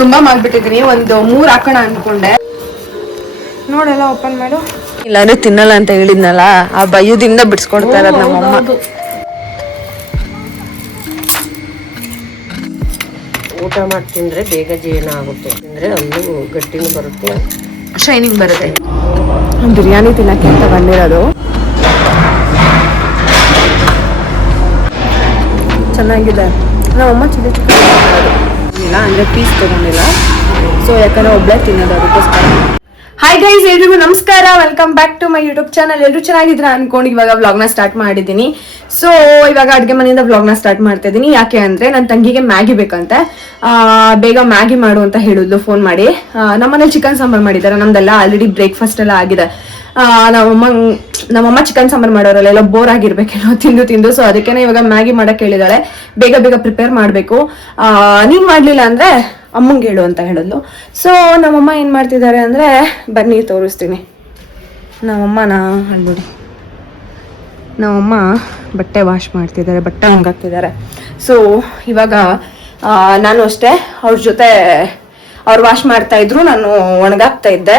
ತುಂಬಾ ಮಾಡ್ಬಿಟ್ಟಿದೀನಿ. ಒಂದು 3 ಹಾಕೋಣ ಅನ್ಕೊಂಡೆ. ನೋಡೆಲ್ಲ ಓಪನ್ ಮಾಡು. ಇಲ್ಲಾಂದ್ರೆ ತಿನ್ನಲ್ಲ ಅಂತ ಹೇಳಿದ್ನಲ್ಲ, ಆ ಭಯದಿಂದ ಬಿಡ್ಸ್ಕೊಡ್ತಾ ಇರೋದು ನಮ್ಮಮ್ಮ. ಊಟ ಮಾಡಿ ತಿಂದ್ರೆ ಬೇಗ ಜೀರ್ಣ ಆಗುತ್ತೆ, ತಿಂದ್ರೆ ಅಲ್ಲೂ ಗಟ್ಟಿನೂ ಬರುತ್ತೆ, ಶೈನಿಂಗ್ ಬರುತ್ತೆ. ಬಿರಿಯಾನಿ ತಿನ್ನಕ್ಕೆ ಅಂತ ಬಂದಿರೋದು. ಚೆನ್ನಾಗಿದೆ. ನಮ್ಮಮ್ಮ ಚಿಲ್ಲಿ ಚಿಕನ್ ಇಲ್ಲ ಅಂದರೆ ಪೀಸ್ ತೊಗೊಂಡಿಲ್ಲ. ಸೊ ಯಾಕಂದ್ರೆ ಒಬ್ಬಳೇ ತಿನ್ನೋದು, ಅದಕ್ಕೋಸ್ಕರ. ಹಾಯ್ ಗೈಸ್, ಎಲ್ರಿಗೂ ನಮಸ್ಕಾರ. Welcome back to my YouTube channel. ಎಲ್ಲರೂ ಚೆನ್ನಾಗಿದ್ರ ಅನ್ಕೊಂಡು ಇವಾಗ ವ್ಲಾಗ್ನ ಸ್ಟಾರ್ಟ್ ಮಾಡಿದ್ದೀನಿ. ಸೊ ಇವಾಗ ಅಡುಗೆ ಮನೆಯಿಂದ ವ್ಲಾಗ್ನ ಸ್ಟಾರ್ಟ್ ಮಾಡ್ತಾ ಇದ್ದೀನಿ. ಯಾಕೆ ಅಂದರೆ ನನ್ನ ತಂಗಿಗೆ ಮ್ಯಾಗಿ ಬೇಕಂತೆ. ಬೇಗ ಮ್ಯಾಗಿ ಮಾಡು ಅಂತ ಹೇಳಿದ್ಲು ಫೋನ್ ಮಾಡಿ. ನಮ್ಮನೇಲಿ ಚಿಕನ್ ಸಾಂಬಾರು ಮಾಡಿದ್ದಾರೆ. ನಮ್ದೆಲ್ಲ ಆಲ್ರೆಡಿ ಬ್ರೇಕ್ಫಾಸ್ಟ್ ಎಲ್ಲ ಆಗಿದೆ. ನಮ್ಮಮ್ಮ ಚಿಕನ್ ಸಾಂಬಾರು ಮಾಡೋರಲ್ಲ, ಎಲ್ಲ ಬೋರ್ ಆಗಿರ್ಬೇಕೇನೋ ತಿಂದು. ಸೊ ಅದಕ್ಕೇನೆ ಇವಾಗ ಮ್ಯಾಗಿ ಮಾಡಕ್ಕೆ ಹೇಳಿದಾಳೆ. ಬೇಗ ಪ್ರಿಪೇರ್ ಮಾಡಬೇಕು. ನೀನ್ ಮಾಡ್ಲಿಲ್ಲ ಅಂದ್ರೆ ಅಮ್ಮಂಗೆ ಹೇಳು ಅಂತ ಹೇಳಿದ್ಲು. ಸೊ ನಮ್ಮಮ್ಮ ಏನ್ ಮಾಡ್ತಿದ್ದಾರೆ ಅಂದ್ರೆ, ಬನ್ನಿ ತೋರಿಸ್ತೀನಿ. ನಮ್ಮಮ್ಮನ ಅಲ್ಬಿಡಿ, ನಮ್ಮಮ್ಮ ಬಟ್ಟೆ ವಾಶ್ ಮಾಡ್ತಿದ್ದಾರೆ, ಬಟ್ಟೆ ಒಣಗಾಕ್ತಿದ್ದಾರೆ. ಸೊ ಇವಾಗ ನಾನು ಅಷ್ಟೇ ಅವ್ರ ಜೊತೆ, ಅವ್ರು ವಾಶ್ ಮಾಡ್ತಾ ಇದ್ರು, ನಾನು ಒಣಗಾಕ್ತಾ ಇದ್ದೆ.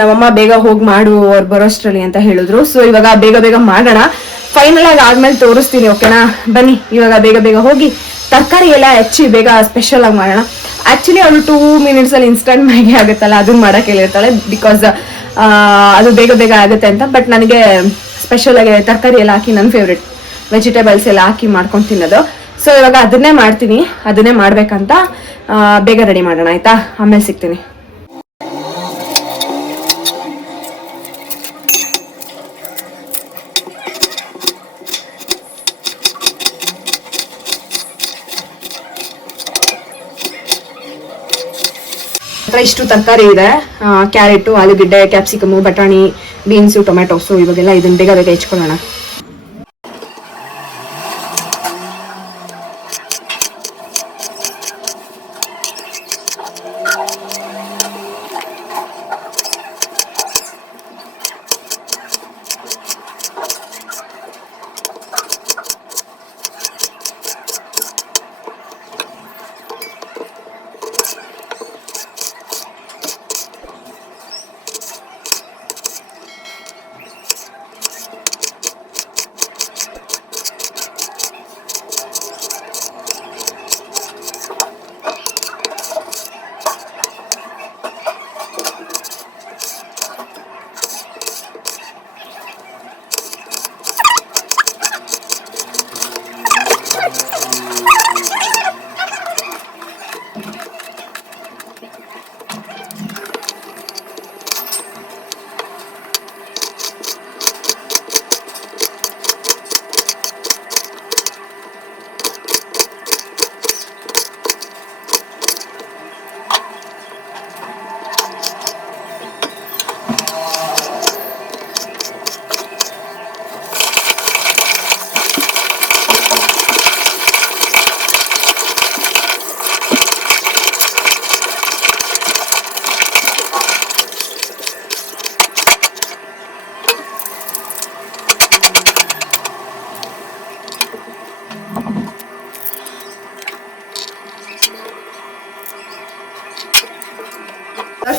ನಮ್ಮಮ್ಮ ಬೇಗ ಹೋಗಿ ಮಾಡು ಅವ್ರು ಬರೋಷ್ಟ್ರಲ್ಲಿ ಅಂತ ಹೇಳಿದ್ರು. ಸೊ ಇವಾಗ ಬೇಗ ಮಾಡೋಣ. ಫೈನಲ್ ಆಗಿ ಆದ್ಮೇಲೆ ತೋರಿಸ್ತೀನಿ, ಓಕೆನಾ? ಬನ್ನಿ ಇವಾಗ ಬೇಗ ಹೋಗಿ ತರಕಾರಿ ಎಲ್ಲ ಹೆಚ್ಚಿ ಬೇಗ ಸ್ಪೆಷಲ್ ಆಗಿ ಮಾಡೋಣ. ಆಕ್ಚುಲಿ ಅವಳು 2 minutes ಅಲ್ಲಿ ಇನ್ಸ್ಟಂಟ್ ಮ್ಯಾಗಿ ಆಗುತ್ತಲ್ಲ, ಅದನ್ನ ಮಾಡಕ್ಕೆ ಹೇಳಿರ್ತಾಳೆ. ಬಿಕಾಸ್ ಅದು ಬೇಗ ಆಗುತ್ತೆ ಅಂತ. ಬಟ್ ನನಗೆ ಸ್ಪೆಷಲ್ ಆಗಿ ತರಕಾರಿ ಎಲ್ಲ ಹಾಕಿ, ನನ್ನ ಫೇವ್ರೆಟ್ ವೆಜಿಟೇಬಲ್ಸ್ ಎಲ್ಲ ಹಾಕಿ ಮಾಡ್ಕೊಂಡು ತಿನ್ನೋದು. ಸೊ ಇವಾಗ ಅದನ್ನೇ ಮಾಡ್ತೀನಿ. ಅದನ್ನೇ ಮಾಡ್ಬೇಕಂತ ಬೇಗ ರೆಡಿ ಮಾಡೋಣ, ಆಯ್ತಾ? ಆಮೇಲೆ ಸಿಗ್ತೀನಿ. ಇಷ್ಟು ತರಕಾರಿ ಇದೆ. ಕ್ಯಾರೆಟ್, ಆಲೂಗೆಡ್ಡೆ, ಕ್ಯಾಪ್ಸಿಕಮು, ಬಟಾಣಿ, ಬೀನ್ಸು, ಟೊಮೆಟೊ. ಸೊ ಇವಾಗೆಲ್ಲ ಇದನ್ನ ಬೇಗ ಹೆಚ್ಕೊಳ್ಳೋಣ.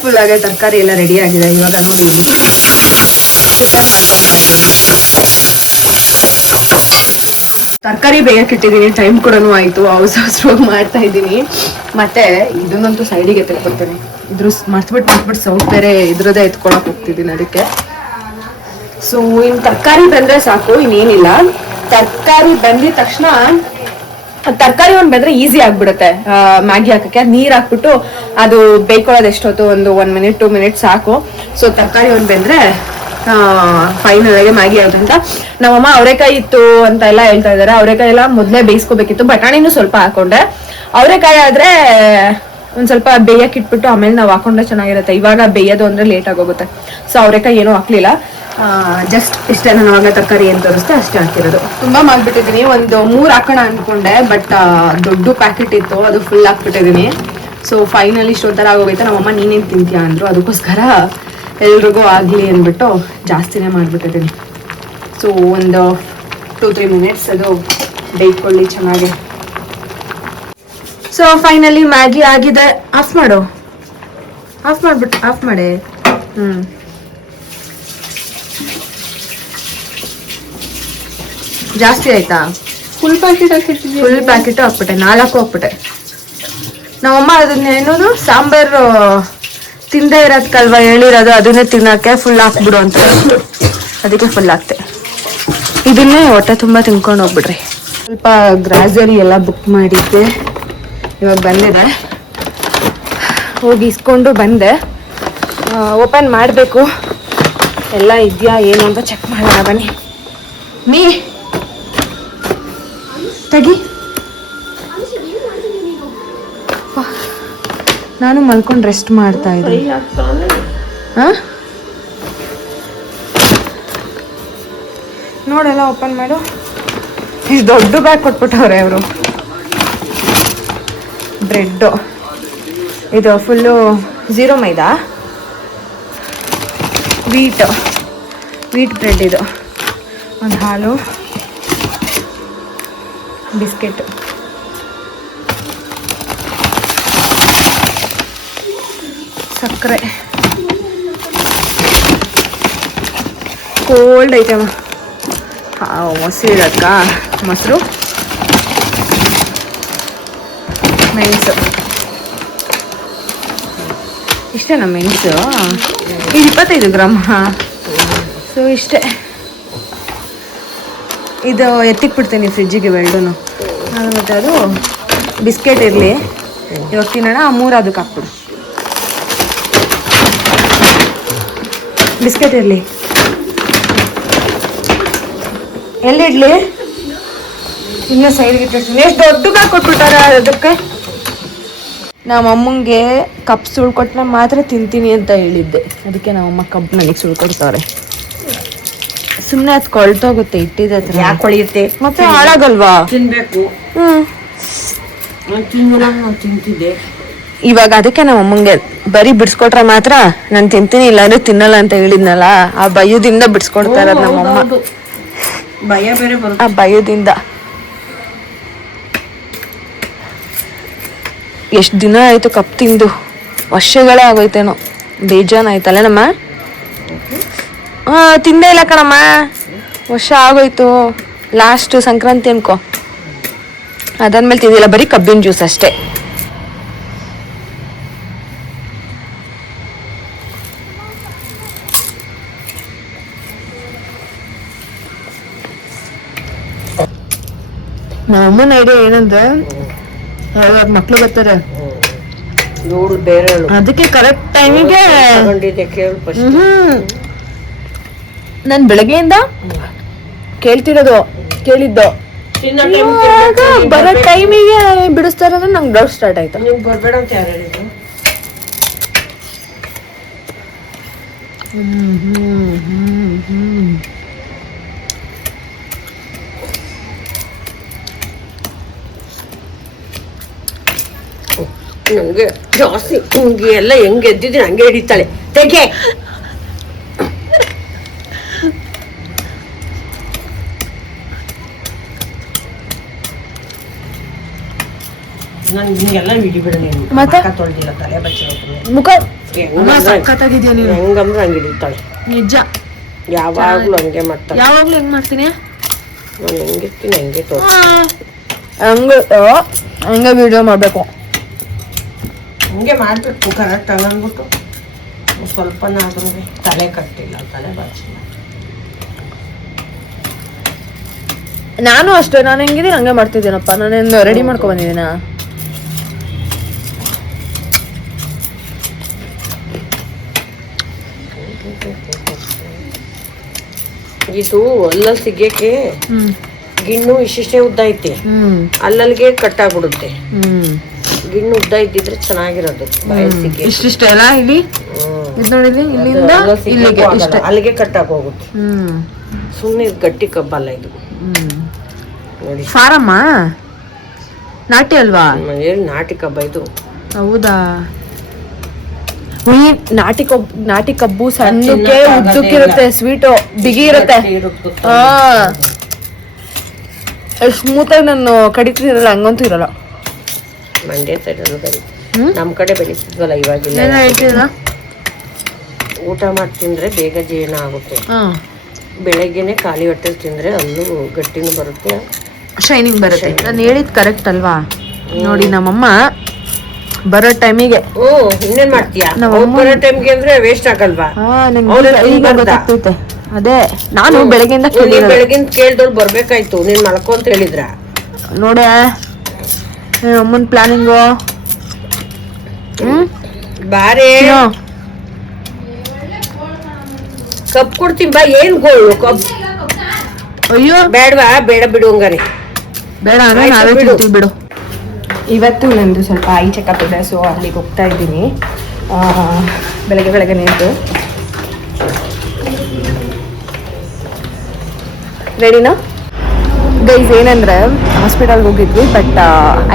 ಫುಲ್ ಆಗಿ ತರಕಾರಿ ಎಲ್ಲ ರೆಡಿ ಆಗಿದೆ. ಇವಾಗ ನೋಡಿ, ತರಕಾರಿ ಬೇಯಕ್ಕಿಟ್ಟಿದ್ದೀನಿ. ಟೈಮ್ ಕೂಡ ಆಯ್ತು. ಅವಸರವಾಗಿ ಮಾಡ್ತಾ ಇದ್ದೀನಿ. ಮತ್ತೆ ಇದನ್ನಂತೂ ಸೈಡಿಗೆ ತೆಕ್ಕೊಳ್ತೇನೆ. ಇದ್ರ ಮರ್ತ್ಬಿಟ್ಟು ಸೌಟ್ ಬೇರೆ ಇದ್ರದೇ ಎತ್ಕೊಳಕ್ ಹೋಗ್ತಿದ್ದೀನಿ ಅದಕ್ಕೆ. ಸೊ ಇನ್ನು ತರಕಾರಿ ಬಂದ್ರೆ ಸಾಕು, ಇನ್ನೇನಿಲ್ಲ. ತರಕಾರಿ ಬಂದಿದ ತಕ್ಷಣ, ತರಕಾರಿ ಒಂದು ಬಂದ್ರೆ ಈಸಿ ಆಗ್ಬಿಡುತ್ತೆ ಮ್ಯಾಗಿ ಹಾಕಕ್ಕೆ. ನೀರ್ ಹಾಕ್ಬಿಟ್ಟು ಅದು ಬೇಯ್ಕೊಳ್ಳೋದು ಎಷ್ಟೊತ್ತು, ಒಂದು 1 minute 2 minutes ಸಾಕು. ಸೊ ತರಕಾರಿ ಒಂದು ಬಂದ್ರೆ ಫೈನಲ್ ಆಗಿ ಮ್ಯಾಗಿ ಆಗೋದ್ರಿಂದ. ನಮ್ಮಮ್ಮ ಅವರೆಕಾಯಿ ಇತ್ತು ಅಂತ ಎಲ್ಲ ಹೇಳ್ತಾ ಇದಾರೆ. ಅವರೆಕಾಯಿ ಎಲ್ಲ ಮೊದಲೇ ಬೇಯಿಸ್ಕೋಬೇಕಿತ್ತು. ಬಟಾಣಿನೂ ಸ್ವಲ್ಪ ಹಾಕೊಂಡೆ. ಅವರೆಕಾಯಿ ಆದ್ರೆ ಒಂದ್ ಸ್ವಲ್ಪ ಬೇಯಕ್ಕೆ ಇಟ್ಬಿಟ್ಟು ಆಮೇಲೆ ನಾವು ಹಾಕೊಂಡ್ರೆ ಚೆನ್ನಾಗಿರುತ್ತೆ. ಇವಾಗ ಬೇಯೋದು ಅಂದ್ರೆ ಲೇಟ್ ಆಗೋಗುತ್ತೆ. ಸೊ ಅವರೆಕಾಯಿ ಏನೂ ಹಾಕ್ಲಿಲ್ಲ. ಜಸ್ಟ್ ಇಷ್ಟೇ. ನಾನು ಆವಾಗ ತರಕಾರಿ ಏನು ತೋರಿಸ್ತೆ ಅಷ್ಟೇ ಹಾಕಿರೋದು. ತುಂಬಾ ಮಾಡ್ಬಿಟ್ಟಿದ್ದೀನಿ. ಒಂದು 3 ಹಾಕೋಣ ಅನ್ಕೊಂಡೆ, ಬಟ್ ದೊಡ್ಡ ಪ್ಯಾಕೆಟ್ ಇತ್ತು, ಅದು ಫುಲ್ ಹಾಕ್ಬಿಟ್ಟಿದ್ದೀನಿ. ಸೊ ಫೈನಲಿ ಇಷ್ಟೊತ್ತರ ಆಗೋಗೈತೆ. ನಮ್ಮಮ್ಮ ನೀನೇನು ತಿಂತೀಯ ಅಂದರು. ಅದಕ್ಕೋಸ್ಕರ ಎಲ್ರಿಗೂ ಆಗಲಿ ಅಂದ್ಬಿಟ್ಟು ಜಾಸ್ತಿನೇ ಮಾಡಿಬಿಟ್ಟಿದ್ದೀನಿ. ಸೊ ಒಂದು 2-3 minutes ಅದು ಬೇಯ್ಕೊಳ್ಳಿ ಚೆನ್ನಾಗಿ. ಸೊ ಫೈನಲಿ ಮ್ಯಾಗಿ ಆಗಿದೆ. ಆಫ್ ಮಾಡು, ಆಫ್ ಮಾಡ್ಬಿಟ್ಟು ಆಫ್ ಮಾಡಿ. ಜಾಸ್ತಿ ಆಯ್ತಾ? ಫುಲ್ ಪ್ಯಾಕೆಟ್ ಹಾಕಿಟ್ಟಿದ್ವಿ. ಫುಲ್ ಪ್ಯಾಕೆಟ್ ಹಾಕ್ಬಿಟ್ಟೆ, 4 ಹಾಕ್ಬಿಟ್ಟೆ. ನಮ್ಮಮ್ಮ ಅದನ್ನ ಏನೋದು ಸಾಂಬಾರು ತಿಂದೇ ಇರೋದ್ಕಲ್ವಾ ಹೇಳಿರೋದು, ಅದನ್ನೇ ತಿನ್ನಕ್ಕೆ ಫುಲ್ ಹಾಕ್ಬಿಡು ಅಂತ, ಅದಕ್ಕೆ ಫುಲ್ ಹಾಕ್ತೆ. ಇದನ್ನೇ ಹೊಟ್ಟೆ ತುಂಬ ತಿನ್ಕೊಂಡು ಹೋಗ್ಬಿಡ್ರಿ. ಸ್ವಲ್ಪ ಗ್ರಾಸರಿ ಎಲ್ಲ ಬುಕ್ ಮಾಡಿದ್ದೆ, ಇವಾಗ ಬಂದಿದೆ. ಹೋಗಿ ಇಸ್ಕೊಂಡು ಬಂದೆ. ಓಪನ್ ಮಾಡಬೇಕು, ಎಲ್ಲ ಇದೆಯಾ ಏನು ಅಂತ ಚೆಕ್ ಮಾಡೋಣ ಬನ್ನಿ. ಮೀ ತೆಗಿ. ನಾನು ಮಲ್ಕೊಂಡು ರೆಸ್ಟ್ ಮಾಡ್ತಾ ಇದ್ದೀನಿ. ಹಾಂ ನೋಡೆಲ್ಲ ಓಪನ್ ಮಾಡು. ಇಷ್ಟು ದೊಡ್ಡ ಬ್ಯಾಗ್ ಕೊಟ್ಬಿಟ್ಟವ್ರೆ ಅವರು. ಬ್ರೆಡ್ಡು ಇದು ಫುಲ್ಲು 0 ಮೈದಾ, ವೀಟ್ ಬ್ರೆಡ್. ಇದು ಒಂದು ಹಾಲು, ಬಿಸ್ಕೆಟ್, ಸಕ್ಕರೆ, ಕೋಲ್ಡ್ ಐಟಮ್. ಮೊಸರು ಇರಕ್ಕ, ಮೊಸರು, ಮೆಣಸು. ಇಷ್ಟೇನಾ ಮೆಣಸು? ಇದು 25 ಗ್ರಾಮ್. ಸೊ ಇಷ್ಟೇ. ಇದು ಎತ್ತಿಕ್ಬಿಡ್ತೀನಿ ಫ್ರಿಜ್ಜಿಗೆ ಬೆಳ್ಳುನು. ಮತ್ತು ಅದು ಬಿಸ್ಕೆಟ್ ಇರಲಿ, ಇವಾಗ ತಿನ್ನೋಣ. 3 ಅದಕ್ಕೆ ಹಾಕ್ಬಿಡು. ಬಿಸ್ಕೆಟ್ ಇರಲಿ. ಎಲ್ಲಿಡ್ಲಿ? ಇನ್ನೂ ಸೈಡ್ಗೆ ಇಟ್ಟಿರ್ತೀನಿ. ಎಷ್ಟು ದೊಡ್ಡ ಬ್ಯಾಗ್ ಕೊಟ್ಬಿಟ್ಟಾರ ಅದಕ್ಕೆ. ನಮ್ಮ ಅಮ್ಮಂಗೆ ಕಪ್ ಸುಳ್ಕೊಟ್ರೆ ಮಾತ್ರ ತಿಂತೀನಿ ಅಂತ ಹೇಳಿದ್ದೆ, ಅದಕ್ಕೆ ನಮ್ಮಮ್ಮ ಕಪ್ ನನಗೆ ಸುಳ್ಕೊಡ್ತಾವ್ರೆ. ಸುಮ್ಮನೆ ಅದು ಕೊಳ್ತೋಗುತ್ತೆ ಇಟ್ಟಿದ ಹತ್ರ. ಯಾಕೆ ಹೊಳಿಯುತ್ತೆ? ಮತ್ತೆ ಹಾಳಾಗಲ್ವಾ? ತಿನ್ಬೇಕು. ತಿಂತಿದ್ದೆ ಇವಾಗ. ಅದಕ್ಕೆ ನಮ್ಮ ಅಮ್ಮಂಗೆ ಬರೀ ಬಿಡಿಸ್ಕೊಟ್ರೆ ಮಾತ್ರ ನಾನು ತಿಂತೀನಿ, ಇಲ್ಲಾಂದ್ರೆ ತಿನ್ನಲ್ಲ ಅಂತ ಹೇಳಿದ್ನಲ್ಲ, ಆ ಭಯದಿಂದ ಬಿಡಿಸ್ಕೊಡ್ತಾ ಇರೋದು ನಮ್ಮಮ್ಮ. ಭಯ ಬೇರೆ ಬರುತ್ತೆ. ಆ ಭಯದಿಂದ. ಎಷ್ಟು ದಿನ ಆಯ್ತು ಕಪ್ ತಿಂದು? ವರ್ಷಗಳೇ ಆಗೋಯ್ತೇನೋ, ಬೇಜಾನಾಯ್ತಲ್ಲ ನಮ್ಮ. ತಿಂದೇ ಇಲ್ಲ ಕಣಮ್ಮ, ವರ್ಷ ಆಗೋಯ್ತು. ಲಾಸ್ಟ್ ಸಂಕ್ರಾಂತಿ ಅನ್ಕೋ, ಅದಾದ್ಮೇಲೆ ತಿಂದಿಲ್ಲ. ಬರೀ ಕಬ್ಬಿನ ಜ್ಯೂಸ್ ಅಷ್ಟೇ. ನಮ್ಮಮ್ಮನ ಐಡಿಯಾ ಏನಂದ್ರೆ, ಮಕ್ಳು ಬರ್ತಾರೆ ನೋಡು ಬೇರೆ ಅದಕ್ಕೆ ಕರೆಕ್ಟ್ ಟೈಮಿಗೆ ತಗೊಂಡಿದ್ದೆ. ಕೇಳು ಫಸ್ಟ್. ನಾನು ಬೆಳಗ್ಗೆಯಿಂದ ಕೇಳಿದ್ದು. ಬರೋ ಟೈಮಿಗೆ ಬಿಡಿಸ್ತಾ ಇರೋದ್ರೆ ನಂಗೆ ಡೌಟ್ ಸ್ಟಾರ್ಟ್ ಆಯ್ತು. ನಿಮ್ಗೆ ಬರ್ಬೇಡ ಅಂತ ಯಾರು ಹೇಳಿದ್ರು? ನಂಗೆ ಜಾಸ್ತಿ ಹಿಂಗೆ ಎಲ್ಲ ಹೆಂಗೆ ಎದ್ದಿದ್ದೀನಿ ಹಂಗೆ ಹಿಡಿತಾಳೆ. ತೆಗೆ. ನಂಗೆ ಹಿಂಗೆಲ್ಲ ಹಿಡಿಬಿಡ ನೀನು. ಮತ್ತೆ ತೊಳ್ದಿಲ್ಲ, ತಲೆ ಬಚ್ಚ ಮುಖ ಸಕ್ಕತ್ತಾಗಿದ್ಯಾ ನೀನು. ಹೆಂಗಂದ್ರೆ ಹಂಗೆ ಹಿಡಿತಾಳೆ. ನಿಜ, ಯಾವಾಗ್ಲೂ ಹಂಗೆ ಮಾಡ್ತಾಳೆ. ಯಾವಾಗ್ಲೂ ಹೆಂಗ್ ಮಾಡ್ತೀನಿ ನಾನು ಹೆಂಗಿರ್ತೀನಿ ಹಂಗೆ ತೋರಿಸ್. ಹಂಗೆ ವಿಡಿಯೋ ಮಾಡ್ಬೇಕು. ಹಂಗೆ ಮಾಡ್ಬೇಕು ಕರೆಕ್ಟ್ ಅಂದ್ಬಿಟ್ಟು. ಸ್ವಲ್ಪನಾದ್ರೂ ತಲೆ ಕಟ್ಟಿಲ್ಲ, ತಲೆ ಬಾಚಿಲ್ಲ. ನಾನು ಅಷ್ಟೇ, ನಾನು ಹೆಂಗಿದ್ದೀನಿ ಹಂಗೆ ಮಾಡ್ತಿದ್ದೀನಪ್ಪ. ನಾನೇನು ರೆಡಿ ಮಾಡ್ಕೊ ಬಂದಿದ್ದೀನ? ಇದು ಅಲ್ಲಲ್ಲಿ ಸಿಗಕ್ಕೆ ಗಿಣ್ಣು ಇಷ್ಟಿಷ್ಟೇ ಉದ್ದ ಐತಿ, ಅಲ್ಲಲ್ಲಿಗೆ ಕಟ್ಟಾಗ್ಬಿಡುತ್ತೆ. ಗಿಣ್ಣು ಉದ್ದ ಇದ್ದಿದ್ರೆ ಚೆನ್ನಾಗಿರೋದು. ಇಷ್ಟಿಷ್ಟೇ ಅಲ್ಲ? ಇಲ್ಲಿ ಇದು ನೋಡಿದ್ವಿ, ಇಲ್ಲಿಂದ ಇಲ್ಲಿಗೆ ಇಷ್ಟೇ, ಅಲ್ಲಿಗೆ ಕಟ್ಟಾಗ ಹೋಗುತ್ತೆ. ಸುಮ್ಮನೆ ಗಟ್ಟಿ ಕಬ್ಬಲ್ಲ ಇದು. ನೋಡಿ, ಫಾರಮ್ಮ ನಾಟಿ ಅಲ್ವಾ? ನಾಟಿ ಕಬ್ಬ ಇದು. ಹೌದಾ? ನಾಟಿ ಕಬ್ಬು ಸಣ್ಣಕ್ಕೆ ಉದ್ದಕ್ಕಿರುತ್ತೆ, ಸ್ವೀಟು ಬಿಗಿ ಇರುತ್ತೆ. ಸ್ಮೂತ್ ಆಗಿ ನಾನು ಕಡಿತಿರಲ್ಲ, ಹಂಗಂತೂ ಇರಲ್ಲ. ಮಂಡ್ಯ ಸೈಡಲ್ಲೂ ಬೆಳೀತಾರೆ. ನಮ್ಮ ಕಡೆ ಬೆಳೀತಿದ್ವಲ್ಲ ಇವಾಗಿಲ್ಲ. ಏನೋ ಹೇಳ್ತಿಲ್ಲ. ಊಟ ಮಾಡಿ ತಿಂದರೆ ಬೇಗ ಜೀರ್ಣ ಆಗುತ್ತೆ. ಬೆಳಗ್ಗೆನೆ ಖಾಲಿ ಹೊಟ್ಟೆ ತಿಂದರೆ ಅಲ್ಲೂ ಗಟ್ಟಿನೂ ಬರುತ್ತೆ, ಶೈನಿಂಗ್ ಬರುತ್ತೆ. ನಾನು ಹೇಳಿದ್ ಕರೆಕ್ಟ್ ಅಲ್ವಾ? ನೋಡಿ ನಮ್ಮಮ್ಮ ಬರೋ ಟೈಮಿಗೆ ಇನ್ನೇನ್ ಮಾಡ್ತೀಯಾ? ಬರೋ ಟೈಮ್ಗೆ ಅಂದ್ರೆ ವೇಸ್ಟ್ ಆಗಲ್ವಾ? ಗೊತ್ತಾಗ್ತೈತೆ. ಅದೇ ನಾನು ಬೆಳಗ್ಗೆಯಿಂದ ಬೆಳಗಿನ ಕೇಳ್ದವ್ರು ಬರ್ಬೇಕಾಯ್ತು. ನೀನ್ ಮಲ್ಕೊ ಅಂತ ಹೇಳಿದ್ರ ನೋಡ ಅಮ್ಮನ್ ಪ್ಲಾನಿಂಗು. ಬಾರೇ ಕಪ್ ಕೊಡ್ತೀನಿ ಬಾ. ಏನ್ ಗೋಳು ಕಪ್? ಅಯ್ಯೋ ಬೇಡವಾ? ಬೇಡ ಬಿಡು ಹಂಗಾರೆ. ಬೇಡ ಅಂದ್ರೆ ನಾವೇ ತಿಂತೀವಿ ಬಿಡು. ಇವತ್ತು ನಂದು ಸ್ವಲ್ಪ ಐ ಚೆಕಪ್ ಇದೆ, ಸೊ ಅಲ್ಲಿಗೆ ಹೋಗ್ತಾ ಇದ್ದೀನಿ. ಬೆಳಗ್ಗೆ ನಿಂತು ರೆಡಿನಾ ಗೈಸ್? ಏನಂದರೆ ಹಾಸ್ಪಿಟಲ್ಗೆ ಹೋಗಿದ್ವಿ, ಬಟ್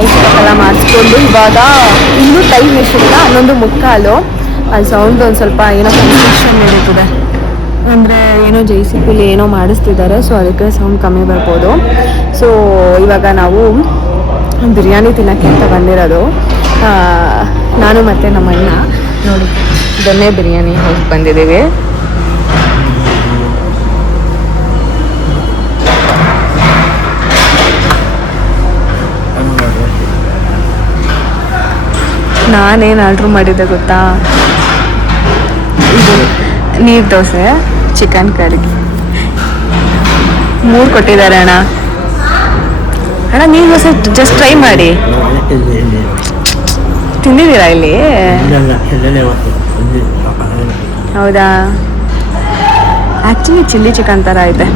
ಐ ಚೆಕಪ್ ಎಲ್ಲ ಮಾಡಿಸ್ಕೊಂಡು ಇವಾಗ ಇನ್ನೂ ಟೈಮ್ ಎಷ್ಟಿಲ್ಲ, 11:15. ಅಲ್ಲಿ ಸೌಂಡ್ ಒಂದು ಸ್ವಲ್ಪ ಏನೋ ಕನ್ಫ್ಯೂಷನ್ ನಡೀತಿದೆ. ಅಂದರೆ ಏನೋ JCPಲಿ ಏನೋ ಮಾಡಿಸ್ತಿದ್ದಾರೆ, ಸೊ ಅದಕ್ಕೆ ಸೌಂಡ್ ಕಮ್ಮಿ ಬರ್ಬೋದು. ಸೊ ಇವಾಗ ನಾವು ಬಿರಿಯಾನಿ ತಿನ್ನೋಕ್ಕೆ ಅಂತ ಬಂದಿರೋದು. ನಾನು ಮತ್ತು ನಮ್ಮ ಅಣ್ಣ ನೋಡಿ ದೊನ್ನೆ ಬಿರಿಯಾನಿ ಹೋಗಿ ಬಂದಿದ್ದೀವಿ. ನಾನೇನು ಆರ್ಡ್ರ್ ಮಾಡಿದ್ದೆ ಗೊತ್ತಾ? ಇದು ನೀರು ದೋಸೆ, ಚಿಕನ್ ಕರಿ 3 ಕೊಟ್ಟಿದ್ದಾರೆ ಅಣ್ಣ. ಅಣ್ಣ ನೀರು ದೋಸೆ ಜಸ್ಟ್ ಟ್ರೈ ಮಾಡಿ. ತಿಂದಿದ್ದೀರಾ ಇಲ್ಲಿ? ಹೌದಾ? ಆ್ಯಕ್ಚುಲಿ ಚಿಲ್ಲಿ ಚಿಕನ್ ಥರ ಐತೆ,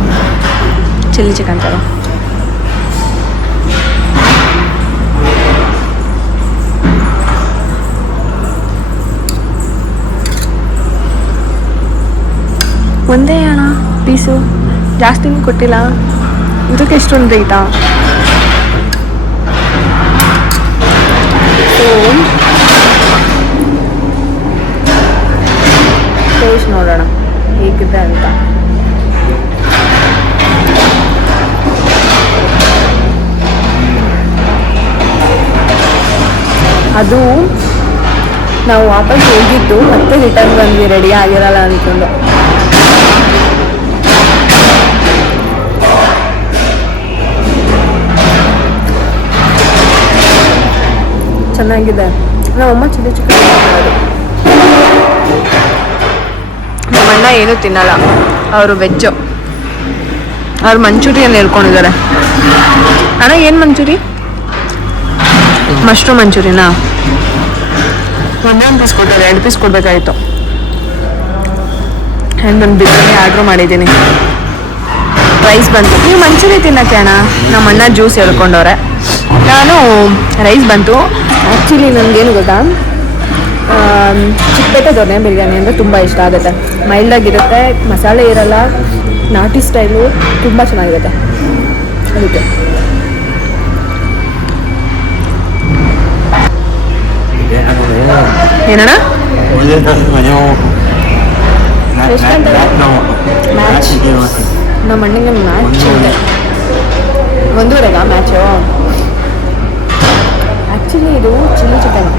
ಚಿಲ್ಲಿ ಚಿಕನ್ ಥರ. ಒಂದೇ ಅಣ್ಣ ಪೀಸು, ಜಾಸ್ತಿನೂ ಕೊಟ್ಟಿಲ್ಲ. ಇದಕ್ಕೆ ಎಷ್ಟೊಂದು ರೇಟಾ? ಸೊ ಟೇಸ್ಟ್ ನೋಡೋಣ ಹೇಗಿದೆ ಅಂತ. ಅದು ನಾವು ವಾಪಸ್ ಹೋಗಿದ್ದು ಮತ್ತೆ ರಿಟರ್ನ್ ಬಂದ್ವಿ, ರೆಡಿ ಆಗಿರಲ್ಲ ಅಂದ್ಕೊಂಡು. ಚೆನ್ನಾಗಿದೆ. ನಮ್ಮಮ್ಮ ಚಿಲ್ಲಿ ಚಿಕನ್ ಮಾಡೋದು. ನಮ್ಮಣ್ಣ ಏನೂ ತಿನ್ನಲ್ಲ, ಅವರು ವೆಜ್ಜು. ಅವ್ರು ಮಂಚೂರಿಯನ್ ಹೇಳ್ಕೊಂಡಿದ್ದಾರೆ. ಅಣ್ಣ ಏನು ಮಂಚೂರಿ? ಮಶ್ರೂಮ್ ಮಂಚೂರಿನಾ? ಒಂದೇ ಪೀಸ್ ಕೊಟ್ಟಾರೆ, 2 ಪೀಸ್ ಕೊಡಬೇಕಾಯಿತು. ಆ್ಯಂಡ್ ಒಂದು ಬಿರಿಯಾನಿ ಆರ್ಡ್ರ್ ಮಾಡಿದ್ದೀನಿ. ರೈಸ್ ಬಂತು. ನೀವು ಮಂಚೂರಿ ತಿನ್ನೋಕ್ಕೆ ಅಣ್ಣ? ನಮ್ಮ ಅಣ್ಣ ಜ್ಯೂಸ್ ಹೇಳ್ಕೊಂಡವ್ರೆ, ನಾನು ರೈಸ್ ಬಂತು. ಆ್ಯಕ್ಚುಲಿ ನನಗೇನು ಗೊತ್ತಾ, ಚಿಕ್ಕಪೇಟೆ ದೊನ್ನೆ ಬಿರಿಯಾನಿ ಅಂದರೆ ತುಂಬ ಇಷ್ಟ ಆಗುತ್ತೆ. ಮೈಲ್ಡಾಗಿರುತ್ತೆ, ಮಸಾಲೆ ಇರಲ್ಲ, ನಾಟಿ ಸ್ಟೈಲು, ತುಂಬ ಚೆನ್ನಾಗಿರುತ್ತೆ. ಅದಕ್ಕೆ ಏನಣ್ಣ? ಮ್ಯಾಚ್ ನಮ್ಮ ಅಣ್ಣಗೆ ಮ್ಯಾಚ್ ಇದೆ 1:30 ಮ್ಯಾಚು. ಆ್ಯಕ್ಚುಲಿ ಇದು ಚಿಲ್ಲಿ ಚಿಕನ್.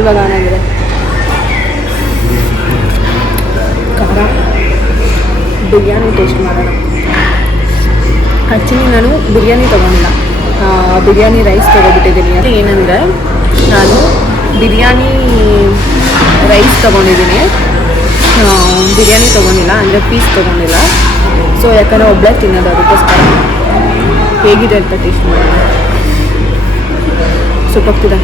ಇವಾಗ ಆನಾಗಿದೆ ಖಾರ. ಬಿರಿಯಾನಿ ಟೇಸ್ಟ್ ಮಾಡೋಣ. ಆ್ಯಕ್ಚುಲಿ ನಾನು ಬಿರಿಯಾನಿ ತೊಗೊಂಡಿಲ್ಲ, ಬಿರಿಯಾನಿ ರೈಸ್ ತೊಗೊಬಿಟ್ಟಿದ್ದೀನಿ. ಅದು ಏನಂದರೆ ನಾನು ಬಿರಿಯಾನಿ ರೈಸ್ ತೊಗೊಂಡಿದ್ದೀನಿ, ಬಿರಿಯಾನಿ ತೊಗೊಂಡಿಲ್ಲ, ಅಂದರೆ ಪೀಸ್ ತೊಗೊಂಡಿಲ್ಲ. ಸೊ ಯಾಕಂದರೆ ಒಬ್ಬಳೇ ತಿನ್ನೋದು, ಅದಕ್ಕೋಸ್ಕರ ಹೇಗಿದೆ ಅಂತ ಟೇಸ್ಟ್ ಮಾಡೋಣ. ಸುಟ್ಟೋಗ್ತಿದೆ.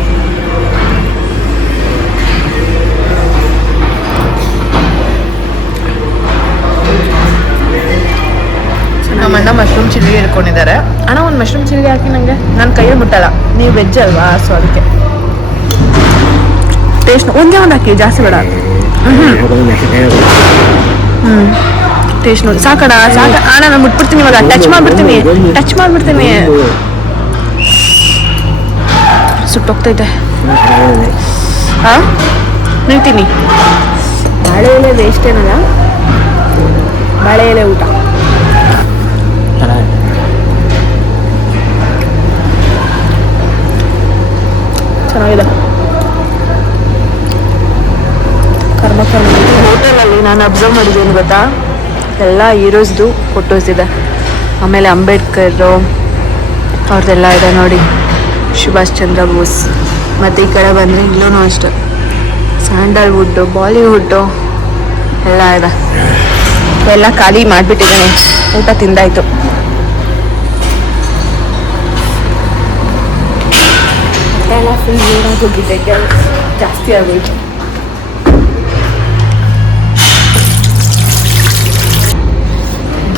ನಮ್ಮ ಅಣ್ಣ ಮಶ್ರೂಮ್ ಚಿಲ್ಲಿ ಹೇಳ್ಕೊಂಡಿದ್ದಾರೆ. ಅಣ್ಣ ಒಂದು ಮಶ್ರೂಮ್ ಚಿಲ್ಲಿ ಹಾಕಿ ನನಗೆ, ನಾನು ಕೈಯಲ್ಲಿ ಮುಟ್ಟಲ್ಲ, ನೀವು ವೆಜ್ ಅಲ್ವಾ, ಸೊ ಅದಕ್ಕೆ ಟೇಸ್ಟ್ ಒಂದೇ ಒಂದು ಹಾಕಿ, ಜಾಸ್ತಿ ಬೇಡ. ಟೇಸ್ಟ್ ನೋಡಿ ಸಾಕಡ ಸಾಕ. ನಾನು ಮುಟ್ಬಿಡ್ತೀನಿ ಇವಾಗ, ಟಚ್ ಮಾಡಿಬಿಡ್ತೀನಿ. ಸುಟ್ಟೋಗ್ತೈತೆ. ಹಾಂ ನಿಲ್ತೀನಿ. ಬಾಳೆ ಎಲೆ ವೇಸ್ಟ್ ಏನಲ್ಲ, ಬಾಳೆ ಎಲೆ ಊಟ. ಚೆನ್ನಾಗಿದೆ. ಕರ್ಮ ಹೋಟೆಲಲ್ಲಿ ನಾನು ಅಬ್ಸರ್ವ್ ಮಾಡಿದ್ದೇನು ಗೊತ್ತಾ, ಎಲ್ಲ ಹೀರೋಸ್ದು ಫೋಟೋಸ್ ಇದೆ. ಆಮೇಲೆ ಅಂಬೇಡ್ಕರ್ ಅವ್ರದ್ದೆಲ್ಲ ಇದೆ ನೋಡಿ, ಸುಭಾಷ್ ಚಂದ್ರ ಬೋಸ್. ಮತ್ತು ಈ ಕಡೆ ಬಂದರೆ ಇಲ್ಲೂ ಅಷ್ಟೆ ಸ್ಯಾಂಡಲ್ವುಡ್ಡು, ಬಾಲಿವುಡ್ಡು ಎಲ್ಲ ಇದೆ. ಎಲ್ಲ ಖಾಲಿ ಮಾಡಿಬಿಟ್ಟಿದ್ದೀನಿ, ಊಟ ತಿಂದಾಯಿತು. ಎಲ್ಲ ಫುಲ್ ನೀರಾಗಿ ಹೋಗಿದೆ, ಜಾಸ್ತಿ ಆಗೋಯ್ತು.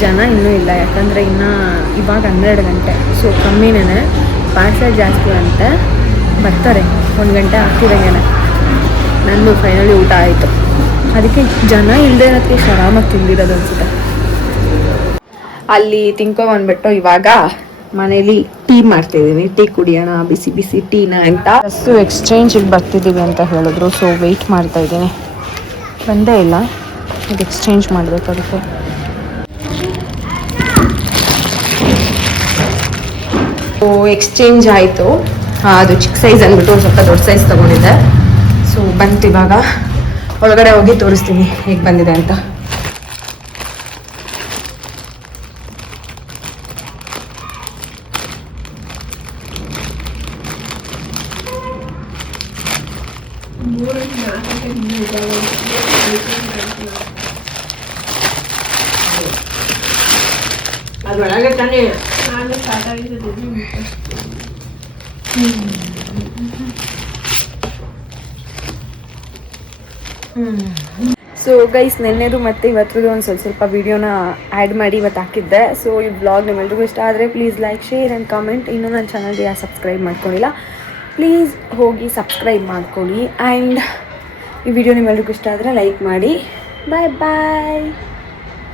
ಜನ ಇನ್ನೂ ಇಲ್ಲ, ಯಾಕಂದರೆ ಇನ್ನು ಇವಾಗ 12 ಗಂಟೆ, ಸೊ ಕಮ್ಮಿನೇ. ಪಾರ್ಸಲ್ ಜಾಸ್ತಿ ಅಂತೆ, ಬರ್ತಾರೆ 1 ಗಂಟೆ ಆಗ್ತಿದಂಗೆ. ನಂದು ಫೈನಲಿ ಊಟ ಆಯಿತು. ಅದಕ್ಕೆ ಜನ ಇಲ್ಲದೆ ಇರೋದಕ್ಕೆ ಆರಾಮಾಗಿ ತಿಂದಿರೋದು ಅನಿಸುತ್ತೆ. ಅಲ್ಲಿ ತಿನ್ಕೊಂಡ್ಬಂದ್ಬಿಟ್ಟು ಇವಾಗ ಮನೇಲಿ ಟೀ ಮಾಡ್ತಿದ್ದೀನಿ. ಟೀ ಕುಡಿಯೋಣ, ಬಿಸಿ ಬಿಸಿ ಟೀನ ಅಂತ. ಬಸ್ಸು ಎಕ್ಸ್ಚೇಂಜಿಗೆ ಬರ್ತಿದ್ದೀವಿ ಅಂತ ಹೇಳಿದ್ರು, ಸೊ ವೆಯ್ಟ್ ಮಾಡ್ತಾ ಇದ್ದೀನಿ. ಬಂದೇ ಇಲ್ಲ, ಇದು ಎಕ್ಸ್ಚೇಂಜ್ ಮಾಡಬೇಕು. ಅದಕ್ಕೆ ಎಕ್ಸ್ಚೇಂಜ್ ಆಯಿತು. ಅದು ಚಿಕ್ಕ ಸೈಜ್ ಅಂದ್ಬಿಟ್ಟು ಸ್ವಲ್ಪ ದೊಡ್ಡ ಸೈಜ್ ತೊಗೊಂಡಿದ್ದೆ. ಸೊ ಬಂತು, ಇವಾಗ ಒಳಗಡೆ ಹೋಗಿ ತೋರಿಸ್ತೀನಿ ಹೇಗೆ ಬಂದಿದೆ ಅಂತ. ಅದೊಳಗೆ ತಾನೇ ಸೊ ಗೈಸ್, ನೆನ್ನೆದು ಮತ್ತು ಇವತ್ತದು ಒಂದು ಸ್ವಲ್ಪ ವೀಡಿಯೋನ ಆ್ಯಡ್ ಮಾಡಿ ಇವತ್ತು ಹಾಕಿದ್ದೆ. ಸೊ ಈ ಬ್ಲಾಗ್ ನಿಮ್ಮೆಲ್ರಿಗೂ ಇಷ್ಟ ಆದರೆ please like, share and comment. ಇನ್ನೂ ನನ್ನ ಚಾನಲ್ಗೆ ಯಾರು ಸಬ್ಸ್ಕ್ರೈಬ್ ಮಾಡ್ಕೊಂಡಿಲ್ಲ, ಪ್ಲೀಸ್ ಹೋಗಿ ಸಬ್ಸ್ಕ್ರೈಬ್ ಮಾಡ್ಕೊಳ್ಳಿ. ಆ್ಯಂಡ್ ಈ ವಿಡಿಯೋ ನಿಮ್ಮೆಲ್ರಿಗೂ ಇಷ್ಟ ಆದರೆ ಲೈಕ್ ಮಾಡಿ. ಬಾಯ್ ಬಾಯ್.